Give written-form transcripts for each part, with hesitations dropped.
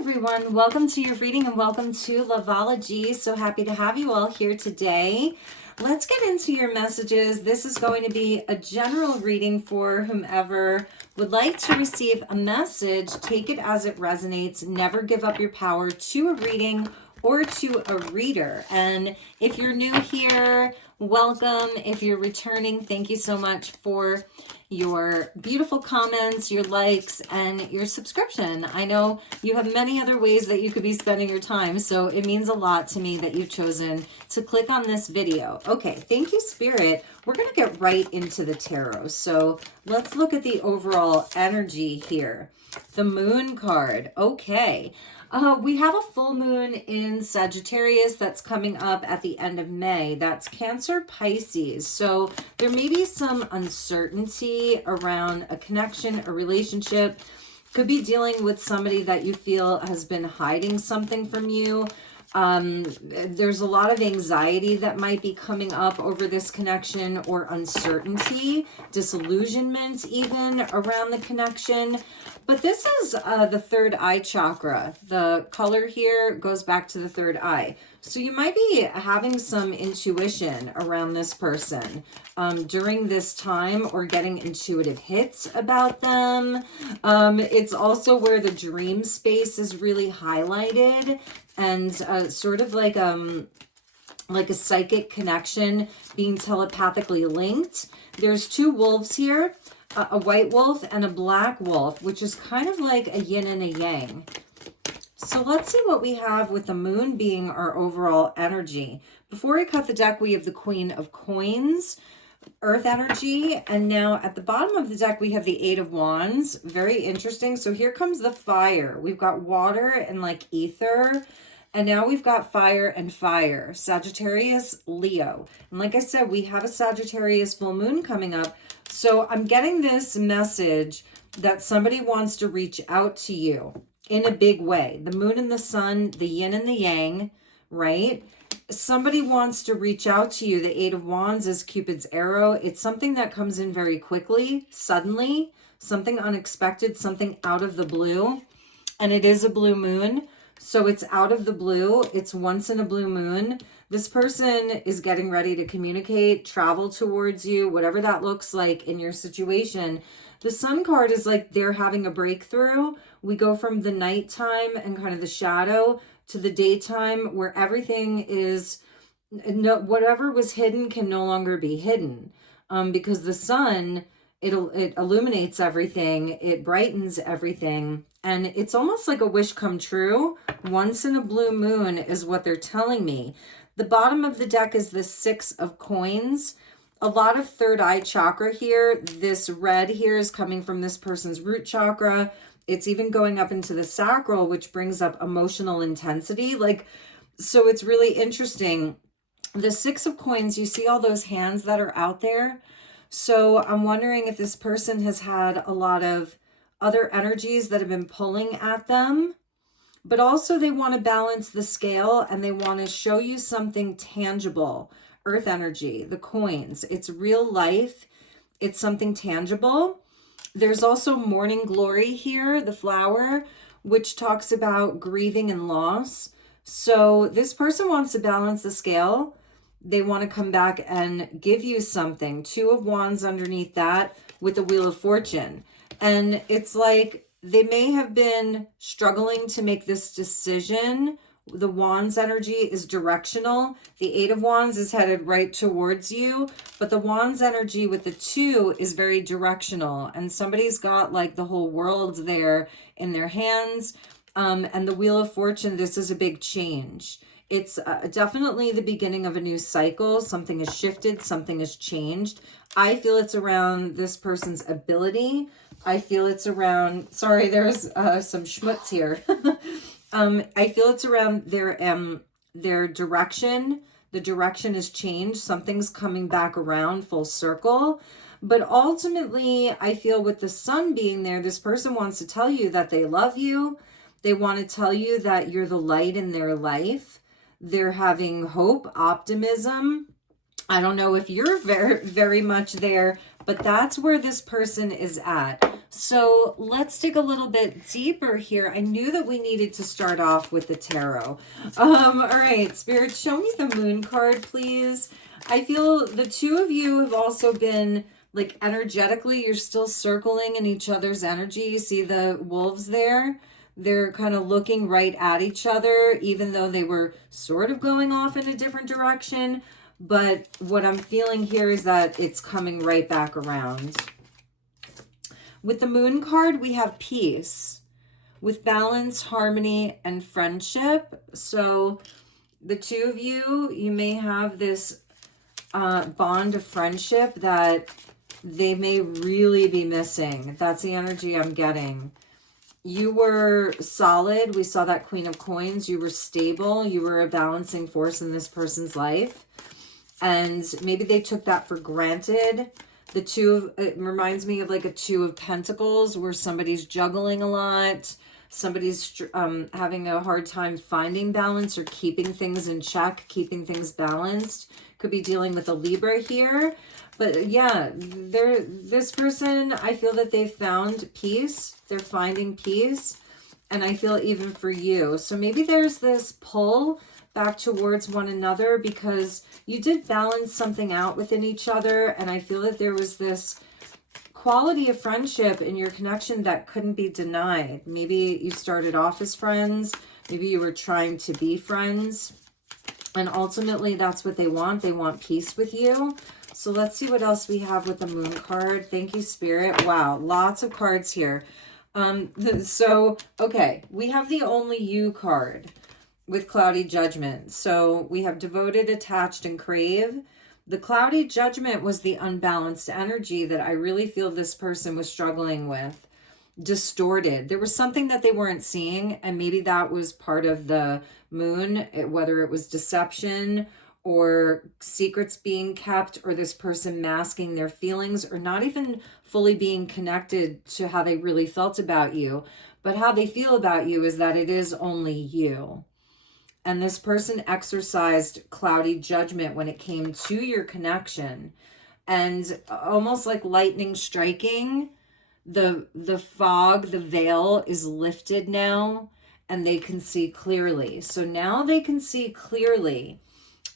everyone, welcome to your reading and welcome to Loveology. So happy to have you all here today. Let's get into your messages. This is going to be a general reading for whomever would like to receive a message. Take it as it resonates. Never give up your power to a reading or to a reader. And if you're new here, welcome. If you're returning, thank you so much for your beautiful comments, your likes, and your subscription. I know you have many other ways that you could be spending your time, so it means a lot to me that you've chosen to click on this video. Okay, thank you, Spirit. We're going to get right into the tarot. So let's look at the overall energy here. The Moon card. Okay. We have a full moon in Sagittarius that's coming up at the end of May. That's Cancer Pisces. So there may be some uncertainty around a connection, a relationship. Could be dealing with somebody that you feel has been hiding something from you. There's a lot of anxiety that might be coming up over this connection, or uncertainty, disillusionment even around the connection. But this is the third eye chakra. The color here goes back to the third eye. So you might be having some intuition around this person during this time, or getting intuitive hits about them. It's also where the dream space is really highlighted, and sort of like a psychic connection, being telepathically linked. There's two wolves here, a white wolf and a black wolf, which is kind of like a yin and a yang. So let's see what we have with the moon being our overall energy. Before I cut the deck, we have the Queen of Coins, Earth energy, and now at the bottom of the deck we have the Eight of Wands. Very interesting. So here comes the fire. We've got water and like ether, and now we've got fire and fire. Sagittarius, Leo. And like I said, we have a Sagittarius full moon coming up. So I'm getting this message that somebody wants to reach out to you in a big way. The moon and the sun, the yin and the yang, right? Somebody wants to reach out to you. The Eight of Wands is Cupid's arrow. It's something that comes in very quickly, suddenly, something unexpected, something out of the blue. And it is a blue moon. So it's out of the blue. It's once in a blue moon. This person is getting ready to communicate, travel towards you, whatever that looks like in your situation. The Sun card is like they're having a breakthrough. We go from the nighttime and kind of the shadow to the daytime, where everything is, whatever was hidden can no longer be hidden, because the sun, it illuminates everything, it brightens everything, and it's almost like a wish come true. Once in a blue moon is what they're telling me. The bottom of the deck is the Six of Coins. A lot of third eye chakra here. This red here is coming from this person's root chakra. It's even going up into the sacral, which brings up emotional intensity. So it's really interesting. The Six of Coins, you see all those hands that are out there. So I'm wondering if this person has had a lot of other energies that have been pulling at them, but also they want to balance the scale and they want to show you something tangible. Earth energy, the coins, it's real life. It's something tangible. There's also morning glory here, the flower, which talks about grieving and loss. So this person wants to balance the scale. They want to come back and give you something. Two of Wands underneath that with the Wheel of Fortune. And it's like they may have been struggling to make this decision. The Wands energy is directional. The Eight of Wands is headed right towards you, but the Wands energy with the two is very directional, and somebody's got like the whole world there in their hands. And the Wheel of Fortune, this is a big change. It's definitely the beginning of a new cycle. Something has shifted, something has changed. I feel it's around this person's ability. I feel it's around, sorry, there's some schmutz here. I feel it's around their direction. The direction has changed. Something's coming back around full circle. But ultimately, I feel with the sun being there, this person wants to tell you that they love you. They want to tell you that you're the light in their life. They're having hope, optimism. I don't know if you're very, very much there, but that's where this person is at. So let's dig a little bit deeper here. I knew that we needed to start off with the tarot. All right, Spirit, show me the moon card, please. I feel the two of you have also been, like, energetically, you're still circling in each other's energy. You see the wolves there? They're kind of looking right at each other, even though they were sort of going off in a different direction. But what I'm feeling here is that it's coming right back around. With the moon card, we have peace with balance, harmony, and friendship. So the two of you, you may have this bond of friendship that they may really be missing. That's the energy I'm getting. You were solid. We saw that Queen of Coins. You were stable. You were a balancing force in this person's life. And maybe they took that for granted. It reminds me of like a Two of Pentacles where somebody's juggling a lot. Somebody's having a hard time finding balance or keeping things in check, keeping things balanced. Could be dealing with a Libra here. But yeah, this person, I feel that they've found peace. They're finding peace. And I feel even for you. So maybe there's this pull back towards one another because you did balance something out within each other. And I feel that there was this quality of friendship in your connection that couldn't be denied. Maybe you started off as friends. Maybe you were trying to be friends. And ultimately, that's what they want. They want peace with you. So let's see what else we have with the moon card. Thank you, Spirit. Wow, lots of cards here. Okay, we have the Only You card with Cloudy Judgment. So we have Devoted, Attached, and Crave. The Cloudy Judgment was the unbalanced energy that I really feel this person was struggling with. Distorted. There was something that they weren't seeing, and maybe that was part of the moon, whether it was deception or secrets being kept, or this person masking their feelings, or not even fully being connected to how they really felt about you. But how they feel about you is that it is only you. And this person exercised cloudy judgment when it came to your connection. And almost like lightning striking, the fog, the veil is lifted now, and they can see clearly. So now they can see clearly.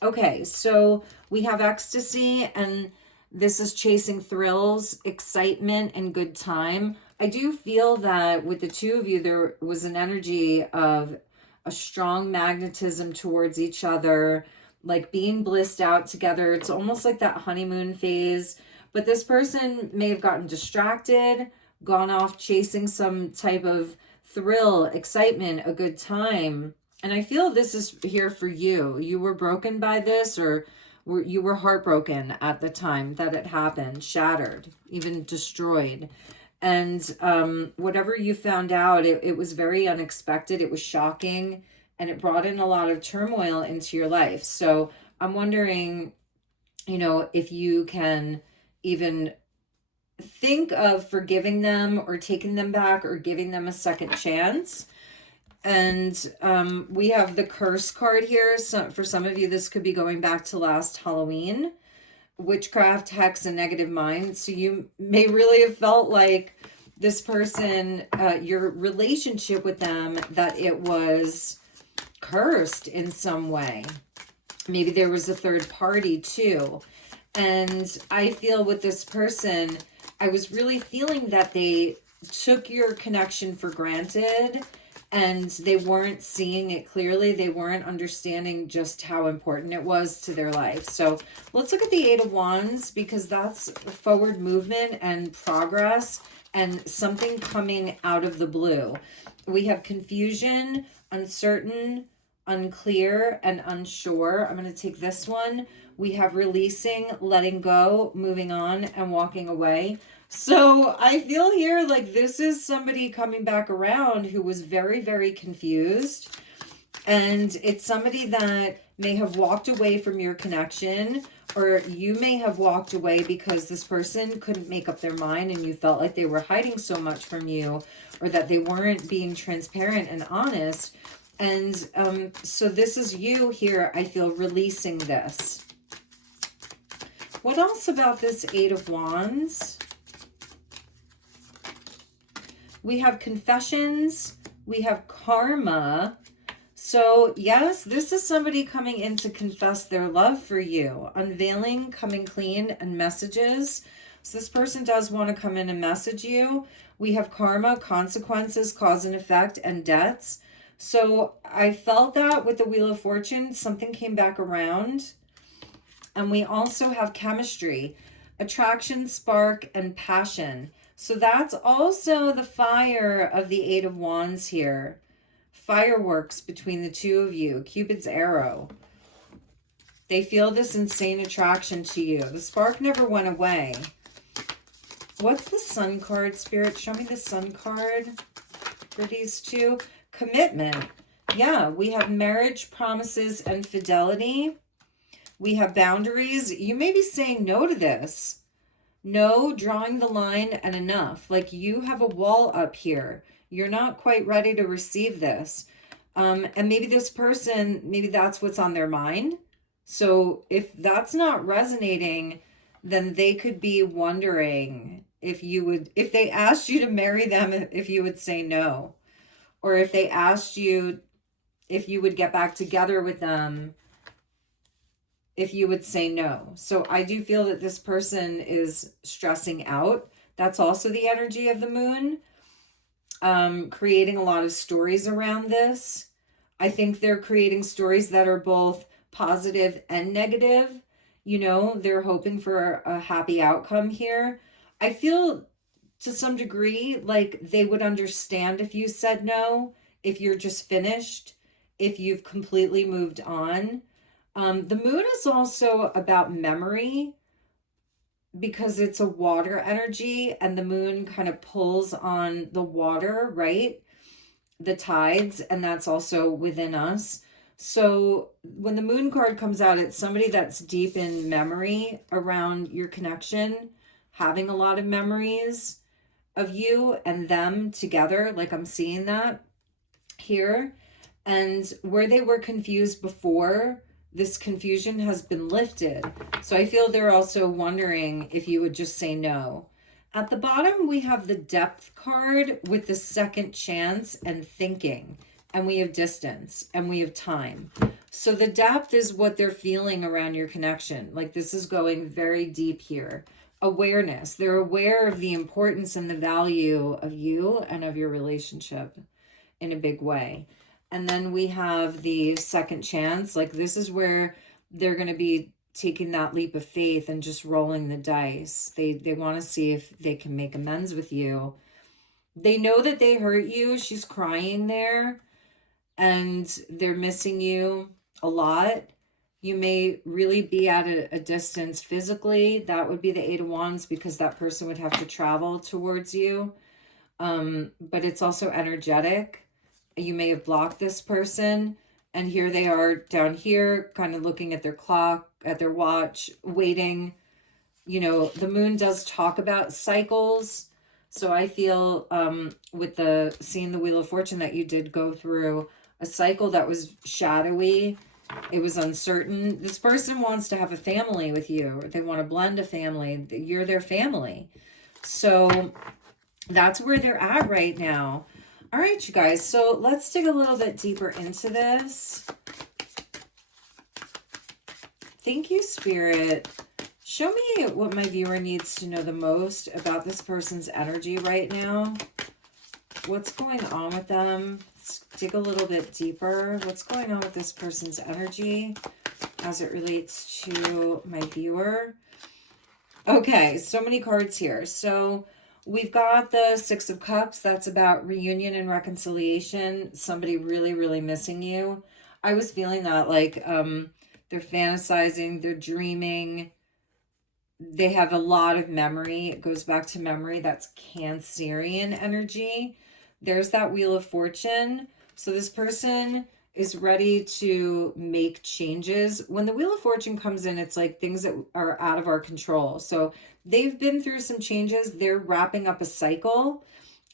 Okay, so we have ecstasy, and this is chasing thrills, excitement, and good time. I do feel that with the two of you, there was an energy of a strong magnetism towards each other, like being blissed out together. It's almost like that honeymoon phase. But this person may have gotten distracted, gone off chasing some type of thrill, excitement, a good time. And I feel this is here for you. You were broken by this, or you were heartbroken at the time that it happened, shattered, even destroyed. And whatever you found out, it was very unexpected. It was shocking, and it brought in a lot of turmoil into your life. So I'm wondering, if you can even think of forgiving them or taking them back or giving them a second chance. And we have the curse card here. So for some of you, this could be going back to last Halloween. Witchcraft, hex, and negative mind. So you may really have felt like this person, your relationship with them, that it was cursed in some way. Maybe there was a third party too. And I feel with this person, I was really feeling that they took your connection for granted, and they weren't seeing it clearly. They weren't understanding just how important it was to their life. So let's look at the Eight of Wands, because that's forward movement and progress and something coming out of the blue. We have confusion, uncertain, unclear, and unsure. I'm going to take this one. We have releasing, letting go, moving on, and walking away. So I feel here like this is somebody coming back around who was very, very confused. And it's somebody that may have walked away from your connection, or you may have walked away because this person couldn't make up their mind and you felt like they were hiding so much from you, or that they weren't being transparent and honest. And so this is you here, I feel, releasing this. What else about this Eight of Wands? We have confessions. We have karma. So yes, this is somebody coming in to confess their love for you. Unveiling, coming clean, and messages. So this person does want to come in and message you. We have karma, consequences, cause and effect, and debts. So I felt that with the Wheel of Fortune, something came back around. And we also have chemistry, attraction, spark, and passion. So that's also the fire of the Eight of Wands here. Fireworks between the two of you, Cupid's arrow. They feel this insane attraction to you. The spark never went away. What's the Sun card, Spirit? Show me the Sun card for these two. Commitment. Yeah, we have marriage, promises, and fidelity. We have boundaries. You may be saying no to this. No, drawing the line, and enough. Like you have a wall up here. You're not quite ready to receive this. And maybe this person, maybe that's what's on their mind. So if that's not resonating, then they could be wondering if they asked you to marry them, if you would say no. Or if they asked you if you would get back together with them, if you would say no. So I do feel that this person is stressing out. That's also the energy of the moon. Creating a lot of stories around this. I think they're creating stories that are both positive and negative. You know, they're hoping for a happy outcome here. I feel to some degree like they would understand if you said no, if you're just finished, if you've completely moved on. The moon is also about memory because it's a water energy and the moon kind of pulls on the water, right? The tides, and that's also within us. So when the moon card comes out, it's somebody that's deep in memory around your connection, having a lot of memories of you and them together. Like I'm seeing that here. And where they were confused before, this confusion has been lifted. So I feel they're also wondering if you would just say no. At the bottom, we have the depth card with the second chance and thinking. And we have distance and we have time. So the depth is what they're feeling around your connection. Like this is going very deep here. Awareness. They're aware of the importance and the value of you and of your relationship in a big way. And then we have the second chance. Like this is where they're going to be taking that leap of faith and just rolling the dice. They want to see if they can make amends with you. They know that they hurt you. She's crying there and they're missing you a lot. You may really be at a distance physically. That would be the Eight of Wands because that person would have to travel towards you. But it's also energetic. You may have blocked this person and here they are down here kind of looking at their clock, at their watch, waiting. You know, the moon does talk about cycles. So I feel with seeing the Wheel of Fortune that you did go through a cycle that was shadowy. It was uncertain. This person wants to have a family with you. Or they want to blend a family. You're their family. So that's where they're at right now. All right, you guys. So let's dig a little bit deeper into this. Thank you, Spirit. Show me what my viewer needs to know the most about this person's energy right now. What's going on with them? Let's dig a little bit deeper. What's going on with this person's energy as it relates to my viewer? Okay, so many cards here. So we've got the Six of Cups. That's about reunion and reconciliation. Somebody really, really missing you. I was feeling that like they're fantasizing, they're dreaming. They have a lot of memory. It goes back to memory. That's Cancerian energy. There's that Wheel of Fortune. So this person is ready to make changes. When the Wheel of Fortune comes in, it's like things that are out of our control. So they've been through some changes. They're wrapping up a cycle.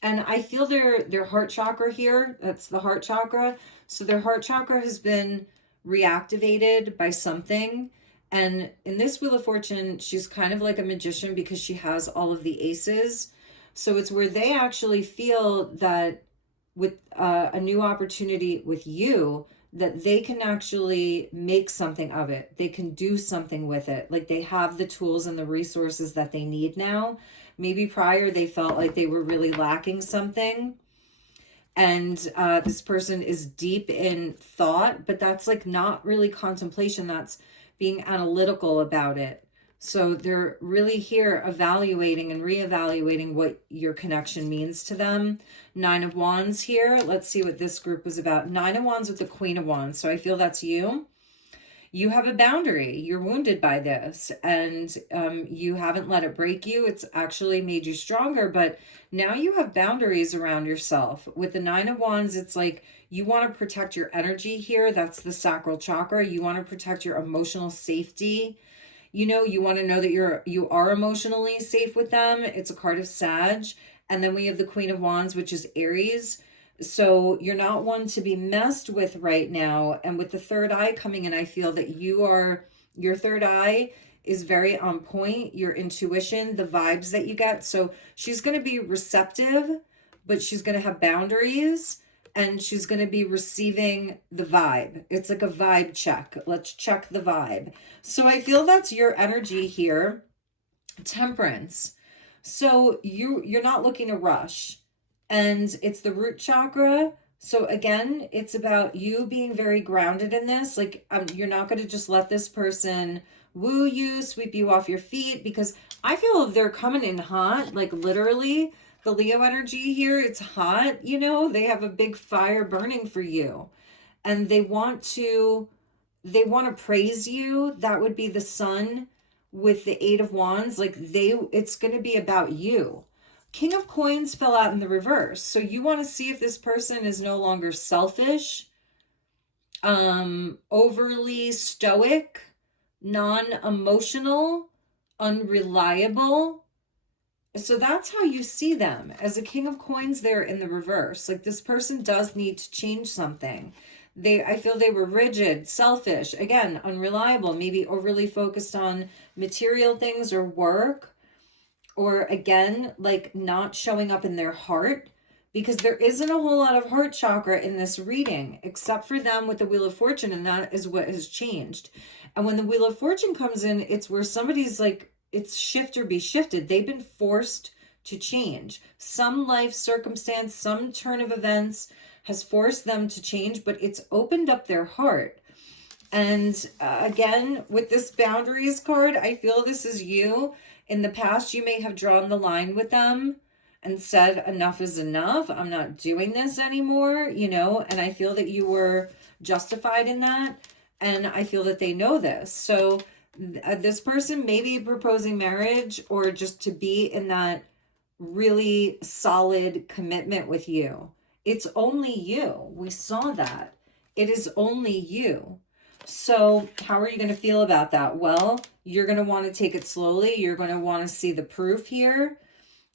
And I feel their heart chakra here, that's the heart chakra. So their heart chakra has been reactivated by something. And in this Wheel of Fortune, she's kind of like a magician because she has all of the aces. So it's where they actually feel that with a new opportunity with you, that they can actually make something of it. They can do something with it. Like they have the tools and the resources that they need now. Maybe prior they felt like they were really lacking something. And this person is deep in thought, but that's like not really contemplation. That's being analytical about it. So they're really here evaluating and reevaluating what your connection means to them. Nine of Wands here. Let's see what this group was about. Nine of Wands with the Queen of Wands. So I feel that's you. You have a boundary. You're wounded by this, and you haven't let it break you. It's actually made you stronger, but now you have boundaries around yourself. With the Nine of Wands, it's like you want to protect your energy here. That's the sacral chakra. You want to protect your emotional safety. You know, you want to know that you are emotionally safe with them. It's a card of Sag. And then we have the Queen of Wands, which is Aries. So you're not one to be messed with right now. And with the third eye coming in, I feel that your third eye is very on point. Your intuition, the vibes that you get. So she's going to be receptive, but she's going to have boundaries. And she's going to be receiving the vibe. It's like a vibe check. Let's check the vibe. So I feel that's your energy here. Temperance. So you're not looking to rush. And it's the root chakra. So again, it's about you being very grounded in this. Like you're not going to just let this person woo you, sweep you off your feet, because I feel they're coming in hot, like literally. The Leo energy here, it's hot, you know, they have a big fire burning for you. And they want to praise you. That would be the Sun with the Eight of Wands. Like it's going to be about you. King of Coins fell out in the reverse. So you want to see if this person is no longer selfish, overly stoic, non-emotional, unreliable. So that's how you see them. As a King of Coins there in the reverse. Like this person does need to change something. I feel they were rigid, selfish, again, unreliable, maybe overly focused on material things or work, or again, like not showing up in their heart, because there isn't a whole lot of heart chakra in this reading, except for them with the Wheel of Fortune, and that is what has changed. And when the Wheel of Fortune comes in, it's where somebody's like, it's shift or be shifted. They've been forced to change. Some life circumstance, some turn of events has forced them to change, but it's opened up their heart. And again, with this boundaries card, I feel this is you. In the past, you may have drawn the line with them and said, enough is enough. I'm not doing this anymore, you know, and I feel that you were justified in that. And I feel that they know this. So this person may be proposing marriage, or just to be in that really solid commitment with you. It's only you. We saw that. It is only you. So how are you going to feel about that? Well, you're going to want to take it slowly. You're going to want to see the proof here.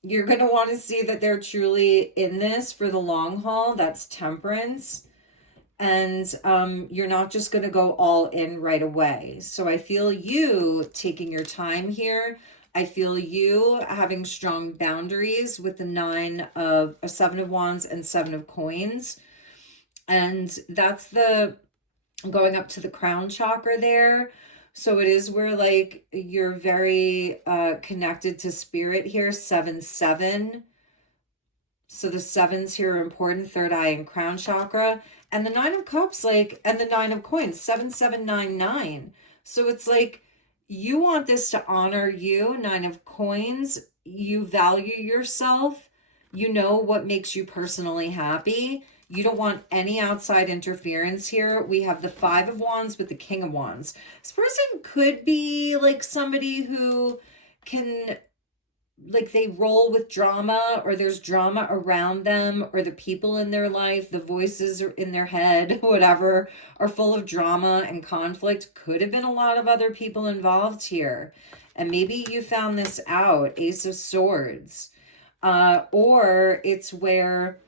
You're going to want to see that they're truly in this for the long haul. That's Temperance. And you're not just going to go all in right away. So I feel you taking your time here. I feel you having strong boundaries with the Seven of Wands and Seven of Coins. And that's the going up to the crown chakra there. So it is where like you're very connected to spirit here. 7-7. So the sevens here are important. Third eye and crown chakra. And the Nine of Cups, like, and the Nine of Coins, 7-7-9-9. So it's like you want this to honor you. Nine of Coins, you value yourself. You know what makes you personally happy. You don't want any outside interference here. We have the Five of Wands with the King of Wands. This person could be like somebody who can, like, they roll with drama, or there's drama around them, or the people in their life, the voices are in their head, whatever, are full of drama and conflict. Could have been a lot of other people involved here. And maybe you found this out. Ace of Swords. Or it's where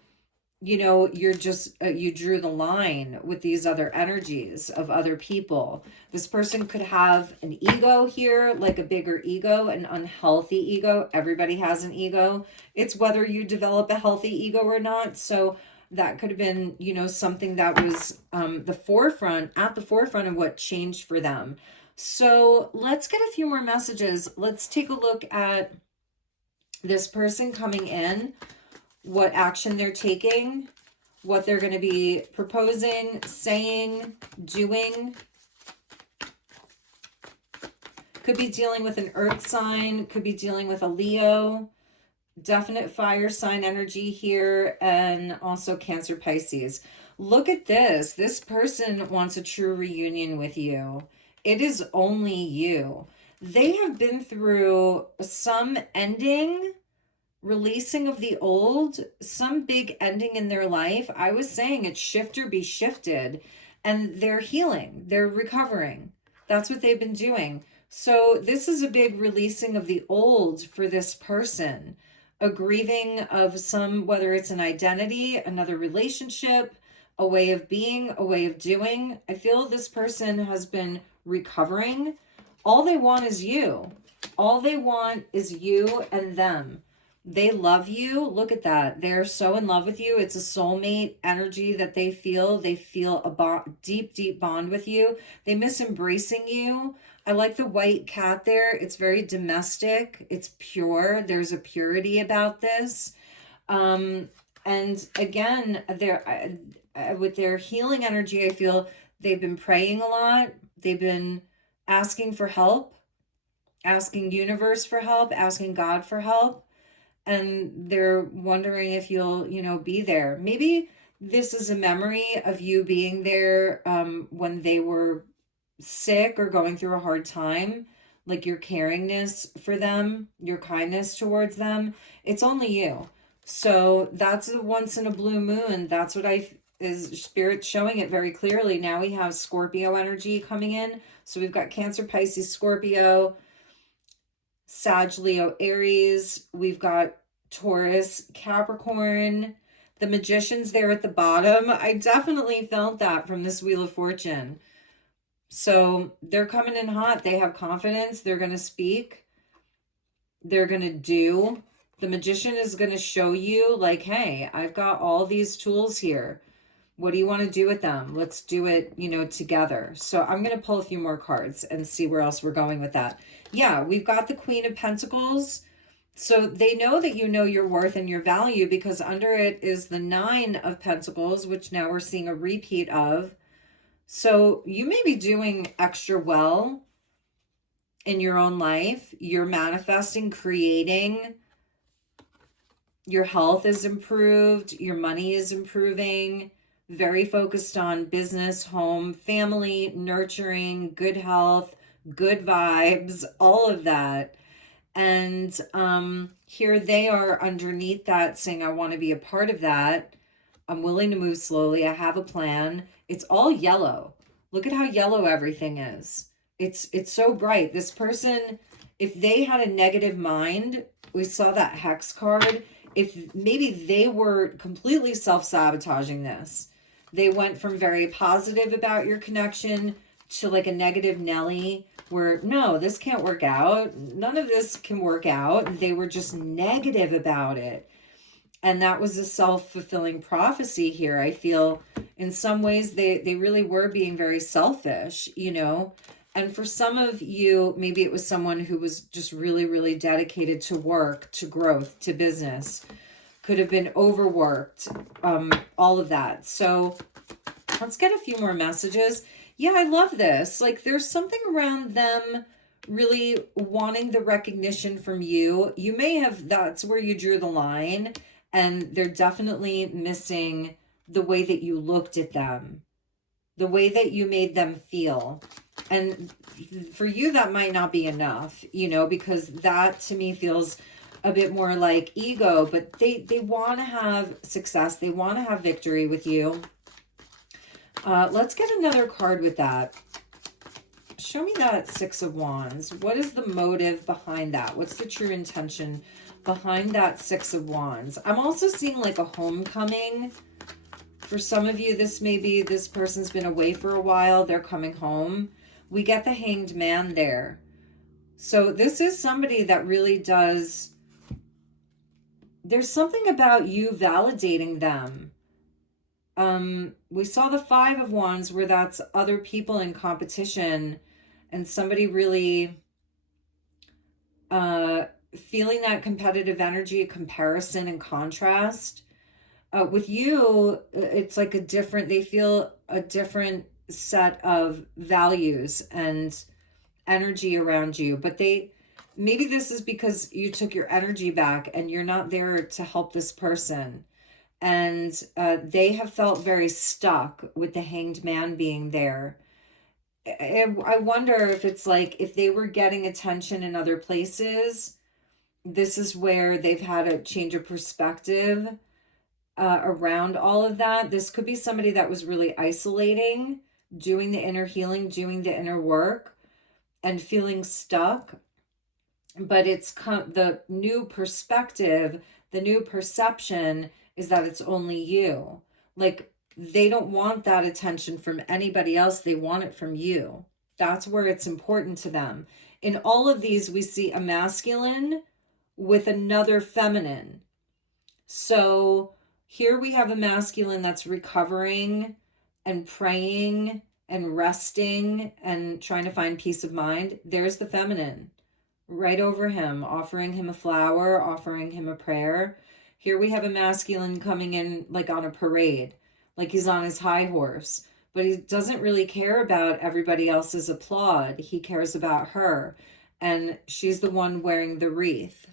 you know, you're just, you drew the line with these other energies of other people. This person could have an ego here, like a bigger ego, an unhealthy ego. Everybody has an ego. It's whether you develop a healthy ego or not. So that could have been, you know, something that was at the forefront of what changed for them. So let's get a few more messages. Let's take a look at this person coming in, what action they're taking, what they're going to be proposing, saying, doing. Could be dealing with an earth sign, could be dealing with a Leo, definite fire sign energy here, and also Cancer, Pisces. Look at this. This person wants a true reunion with you. It is only you. They have been through some ending, releasing of the old, some big ending in their life. I was saying it's shift or be shifted, and they're healing, they're recovering. That's what they've been doing. So this is a big releasing of the old for this person, a grieving of some, whether it's an identity, another relationship, a way of being, a way of doing. I feel this person has been recovering. All they want is you. All they want is you and them. They love you. Look at that. They're so in love with you. It's a soulmate energy that they feel. They feel a deep, deep bond with you. They miss embracing you. I like the white cat there. It's very domestic. It's pure. There's a purity about this. And again, with their healing energy, I feel they've been praying a lot. They've been asking for help, asking universe for help, asking God for help. And they're wondering if you'll, you know, be there. Maybe this is a memory of you being there when they were sick or going through a hard time, like your caringness for them, your kindness towards them. It's only you. So that's a once in a blue moon. That's what is Spirit showing it very clearly. Now we have Scorpio energy coming in. So we've got Cancer, Pisces, Scorpio, Sag, Leo, Aries. We've got Taurus, Capricorn. The Magician's there at the bottom. I definitely felt that from this Wheel of Fortune. So they're coming in hot. They have confidence. They're going to speak. They're going to do. The Magician is going to show you like, hey, I've got all these tools here. What do you want to do with them? Let's do it, you know, together. So I'm going to pull a few more cards and see where else we're going with that. Yeah, we've got the Queen of Pentacles. So they know that you know your worth and your value, because under it is the Nine of Pentacles, which now we're seeing a repeat of. So you may be doing extra well in your own life. You're manifesting, creating. Your health is improved. Your money is improving. Very focused on business, home, family, nurturing, good health, good vibes, all of that. And here they are underneath that saying, I want to be a part of that. I'm willing to move slowly. I have a plan. It's all yellow. Look at how yellow everything is. It's so bright. This person, if they had a negative mind, we saw that hex card. If maybe they were completely self-sabotaging this. They went from very positive about your connection to like a negative Nelly, where no, this can't work out. None of this can work out. They were just negative about it. And that was a self-fulfilling prophecy here. I feel in some ways they really were being very selfish, you know. And for some of you, maybe it was someone who was just really, really dedicated to work, to growth, to business. Could have been overworked, all of that. So let's get a few more messages. Yeah, I love this. Like there's something around them really wanting the recognition from you. You may have, that's where you drew the line, and they're definitely missing the way that you looked at them, the way that you made them feel. And for you, that might not be enough, you know, because that to me feels a bit more like ego, but they want to have success. They want to have victory with you. Let's get another card with that. Show me that Six of Wands. What is the motive behind that? What's the true intention behind that Six of Wands? I'm also seeing like a homecoming, For some of you, this may be this person's been away for a while. They're coming home. We get the Hanged Man there. So this is somebody that really does... There's something about you validating them. We saw the Five of Wands where that's other people in competition and somebody really feeling that competitive energy, comparison and contrast. With you, it's like they feel a different set of values and energy around you, but maybe this is because you took your energy back and you're not there to help this person. And they have felt very stuck with the Hanged Man being there. I wonder if it's like, if they were getting attention in other places, this is where they've had a change of perspective around all of that. This could be somebody that was really isolating, doing the inner healing, doing the inner work, and feeling stuck. But it's the new perspective, the new perception is that it's only you. Like, they don't want that attention from anybody else. They want it from you. That's where it's important to them. In all of these, we see a masculine with another feminine. So here we have a masculine that's recovering and praying and resting and trying to find peace of mind. There's the feminine right over him, offering him a flower, offering him a prayer. Here we have a masculine coming in like on a parade, like he's on his high horse, but he doesn't really care about everybody else's applaud. He cares about her, and she's the one wearing the wreath,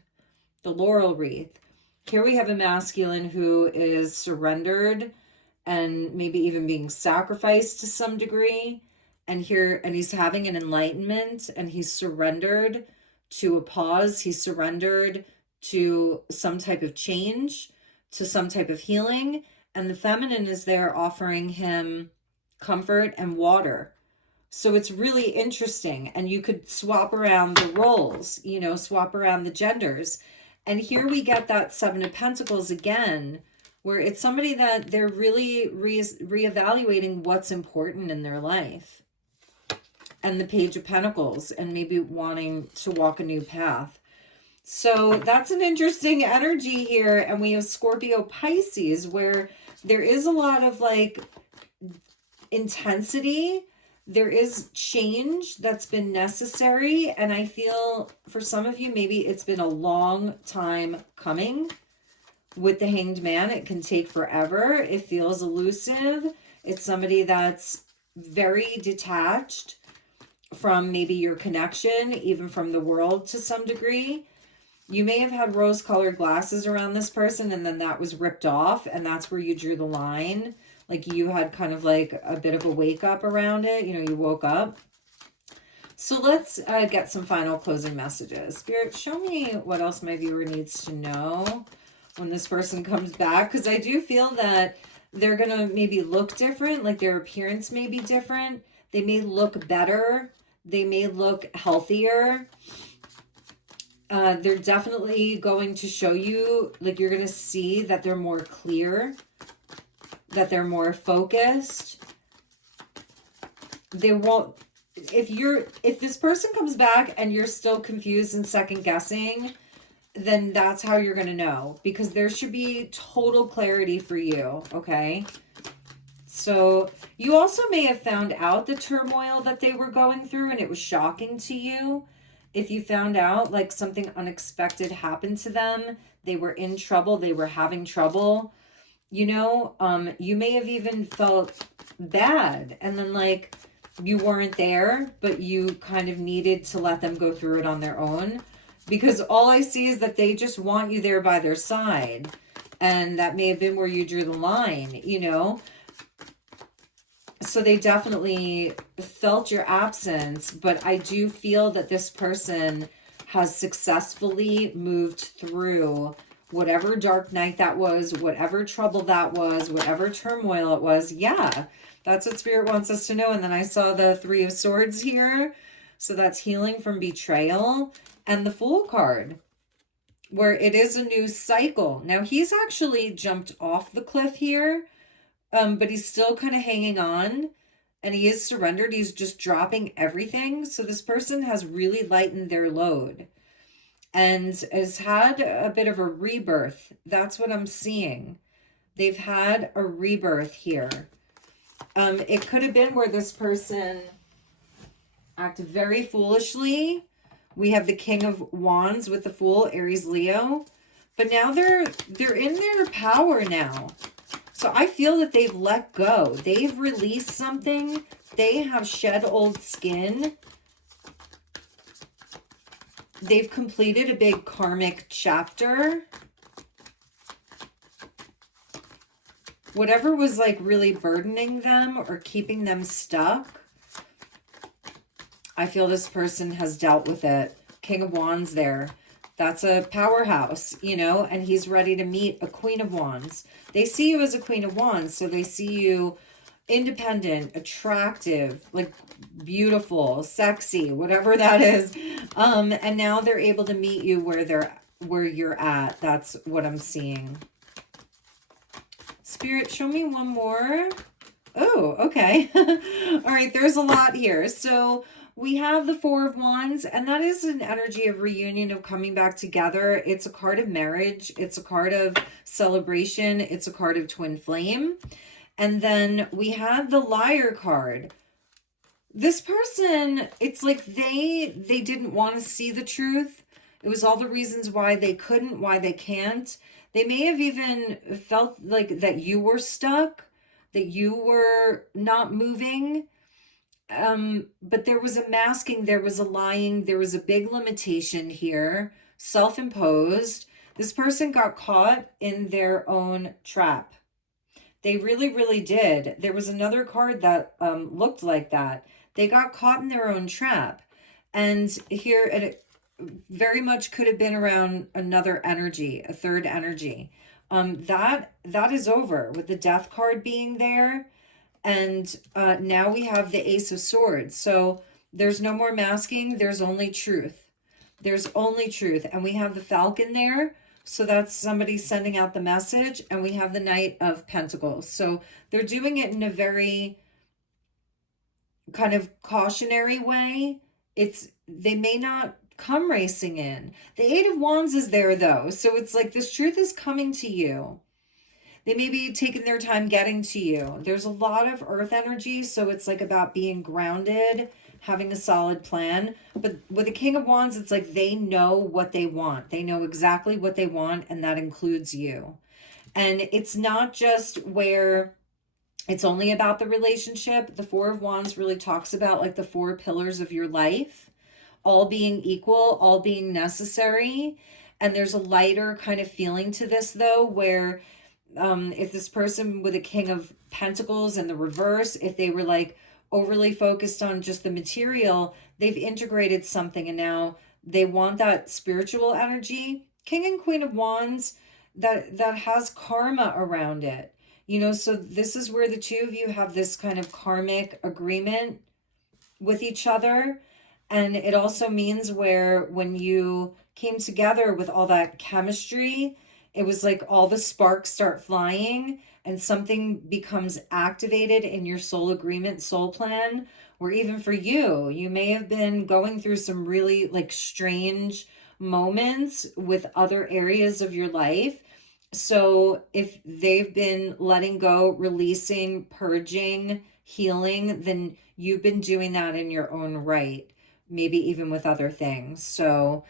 the laurel wreath. Here we have a masculine who is surrendered and maybe even being sacrificed to some degree. And he's having an enlightenment, and he's surrendered to a pause. He's surrendered to some type of change, to some type of healing. And the feminine is there offering him comfort and water. So it's really interesting. And you could swap around the roles, swap around the genders. And here we get that Seven of Pentacles again, where it's somebody that they're really reevaluating what's important in their life. And the Page of Pentacles, and maybe wanting to walk a new path. So that's an interesting energy here. And we have Scorpio Pisces, where there is a lot of like intensity. There is change that's been necessary. And I feel for some of you, maybe it's been a long time coming with the Hanged Man. It can take forever. It feels elusive. It's somebody that's very detached from maybe your connection, even from the world to some degree. You may have had rose-colored glasses around this person, and then that was ripped off, and that's where you drew the line. Like you had kind of like a bit of a wake up around it. You woke up. So let's get some final closing messages. Spirit, show me what else my viewer needs to know when this person comes back, because I do feel that they're going to maybe look different, like their appearance may be different. They may look better. They may look healthier. They're definitely going to show you, like you're going to see that they're more clear, that they're more focused. They won't, if this person comes back and you're still confused and second guessing, then that's how you're going to know, because there should be total clarity for you. Okay. So you also may have found out the turmoil that they were going through, and it was shocking to you. If you found out like something unexpected happened to them, they were in trouble, they were having trouble, you may have even felt bad, and then like you weren't there, but you kind of needed to let them go through it on their own, because all I see is that they just want you there by their side. And that may have been where you drew the line, So they definitely felt your absence, but I do feel that this person has successfully moved through whatever dark night that was, whatever trouble that was, whatever turmoil it was. Yeah, that's what Spirit wants us to know. And then I saw the Three of Swords here. So that's healing from betrayal, and the Fool card, where it is a new cycle. Now he's actually jumped off the cliff here. but he's still kind of hanging on, and he is surrendered. He's just dropping everything. So this person has really lightened their load and has had a bit of a rebirth. That's what I'm seeing. They've had a rebirth here. It could have been where this person acted very foolishly. We have the King of Wands with the Fool, Aries, Leo. But now they're in their power now. So I feel that they've let go. They've released something. They have shed old skin. They've completed a big karmic chapter. Whatever was like really burdening them or keeping them stuck, I feel this person has dealt with it. King of Wands there. That's a powerhouse, you know, and he's ready to meet a Queen of Wands. They see you as a Queen of Wands, so they see you independent, attractive, like beautiful, sexy, whatever that is. And now they're able to meet you where you're at. That's what I'm seeing. Spirit, show me one more. Oh, okay. All right, there's a lot here. So we have the Four of Wands, and that is an energy of reunion, of coming back together. It's a card of marriage. It's a card of celebration. It's a card of twin flame. And then we have the Liar card. This person, it's like they didn't want to see the truth. It was all the reasons why they couldn't, why they can't. They may have even felt like that you were stuck, that you were not moving. But there was a masking, there was a lying, there was a big limitation here, self-imposed. This person got caught in their own trap. They really, really did. There was another card that looked like that. They got caught in their own trap. And here, it very much could have been around another energy, a third energy. That is over with the Death card being there. And now we have the Ace of Swords. So there's no more masking. There's only truth. There's only truth. And we have the Falcon there. So that's somebody sending out the message. And we have the Knight of Pentacles. So they're doing it in a very kind of cautionary way. They may not come racing in. The Eight of Wands is there though. So it's like this truth is coming to you. They may be taking their time getting to you. There's a lot of earth energy, so it's like about being grounded, having a solid plan. But with the King of Wands, it's like they know what they want. They know exactly what they want, and that includes you. And it's not just where it's only about the relationship. The Four of Wands really talks about like the four pillars of your life, all being equal, all being necessary. And there's a lighter kind of feeling to this though, where if this person with a King of Pentacles in the reverse, if they were like overly focused on just the material, they've integrated something and now they want that spiritual energy. King and Queen of Wands that has karma around it, you know. So this is where the two of you have this kind of karmic agreement with each other. And it also means where when you came together with all that chemistry, it was like all the sparks start flying and something becomes activated in your soul agreement, soul plan, or even for you, you may have been going through some really like strange moments with other areas of your life. So if they've been letting go, releasing, purging, healing, then you've been doing that in your own right, maybe even with other things. So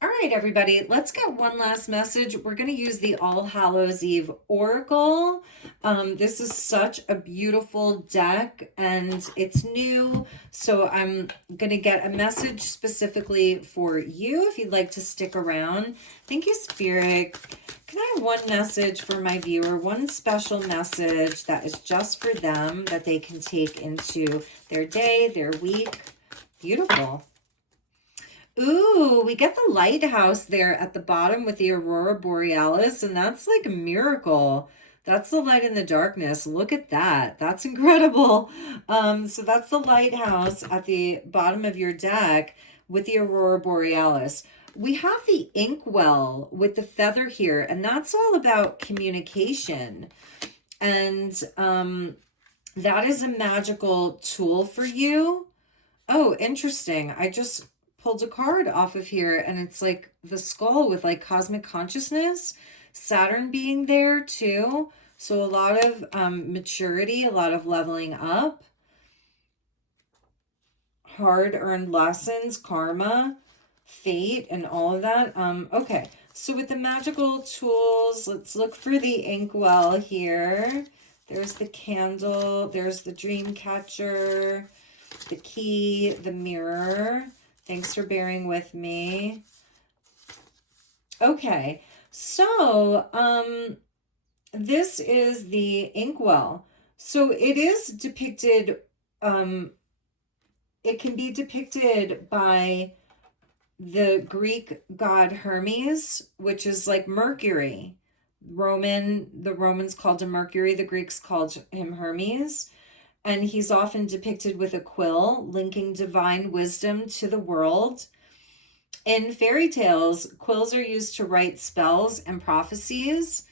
all right, everybody, let's get one last message. We're going to use the All Hallows Eve Oracle. This is such a beautiful deck and it's new. So I'm going to get a message specifically for you if you'd like to stick around. Thank you, Spirit. Can I have one message for my viewer, one special message that is just for them that they can take into their day, their week? Beautiful. Ooh, we get the lighthouse there at the bottom with the Aurora Borealis, and that's like a miracle. That's the light in the darkness. Look at that. That's incredible. So that's the lighthouse at the bottom of your deck with the Aurora Borealis. We have the inkwell with the feather here, and that's all about communication. And that is a magical tool for you. Oh, interesting. I just pulled a card off of here, and it's like the skull with like cosmic consciousness, Saturn being there too. So a lot of maturity, a lot of leveling up, hard-earned lessons, karma, fate, and all of that. Okay, so with the magical tools, let's look for the inkwell here. There's the candle, there's the dream catcher, the key, the mirror. Thanks for bearing with me. Okay, so this is the inkwell. So it is depicted, it can be depicted by the Greek god Hermes, which is like Mercury. The Romans called him Mercury, the Greeks called him Hermes. And he's often depicted with a quill, linking divine wisdom to the world. In fairy tales, quills are used to write spells and prophecies.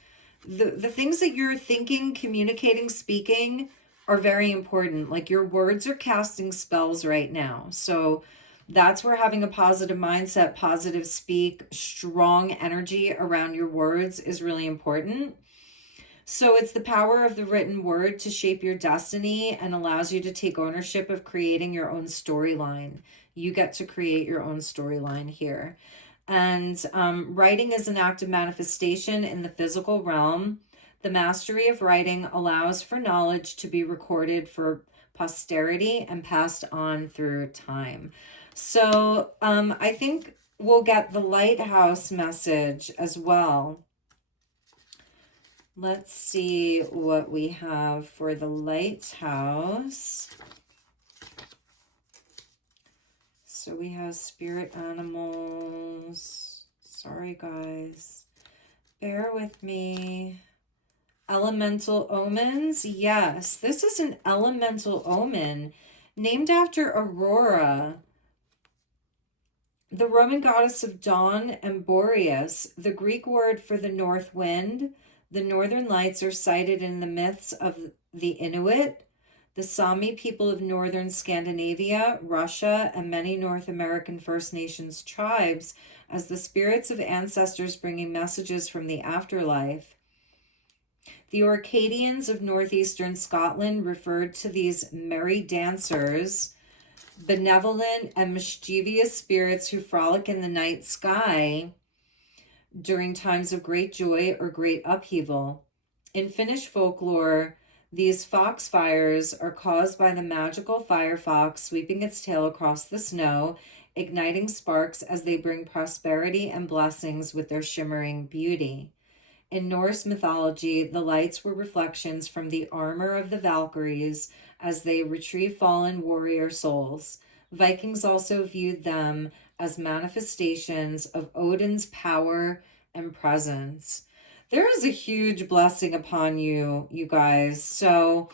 The things that you're thinking, communicating, speaking are very important. Like your words are casting spells right now. So that's where having a positive mindset, positive speak, strong energy around your words is really important. So it's the power of the written word to shape your destiny and allows you to take ownership of creating your own storyline. You get to create your own storyline here. And writing is an act of manifestation in the physical realm. The mastery of writing allows for knowledge to be recorded for posterity and passed on through time. So I think we'll get the lighthouse message as well. Let's see what we have for the lighthouse. So we have spirit animals. Sorry, guys. Bear with me. Elemental omens. Yes, this is an elemental omen named after Aurora, the Roman goddess of dawn, and Boreas, the Greek word for the north wind. The northern lights are cited in the myths of the Inuit, the Sami people of northern Scandinavia, Russia, and many North American First Nations tribes as the spirits of ancestors bringing messages from the afterlife. The Orcadians of northeastern Scotland referred to these merry dancers, benevolent and mischievous spirits who frolic in the night sky during times of great joy or great upheaval. In Finnish folklore, these foxfires are caused by the magical firefox sweeping its tail across the snow, igniting sparks as they bring prosperity and blessings with their shimmering beauty. In Norse mythology, the lights were reflections from the armor of the Valkyries as they retrieve fallen warrior souls. Vikings also viewed them as manifestations of Odin's power and presence. There is a huge blessing upon you, you guys. So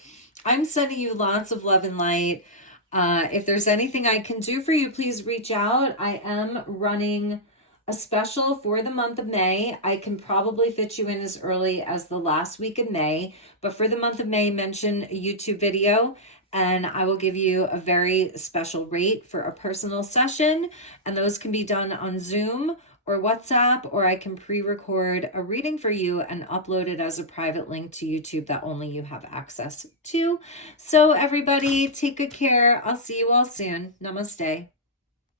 I'm sending you lots of love and light. If there's anything I can do for you, please reach out. I am running a special for the month of May. I can probably fit you in as early as the last week of May, but for the month of May, mention a YouTube video and I will give you a very special rate for a personal session. And those can be done on Zoom or WhatsApp, or I can pre-record a reading for you and upload it as a private link to YouTube that only you have access to. So everybody, take good care. I'll see you all soon. Namaste.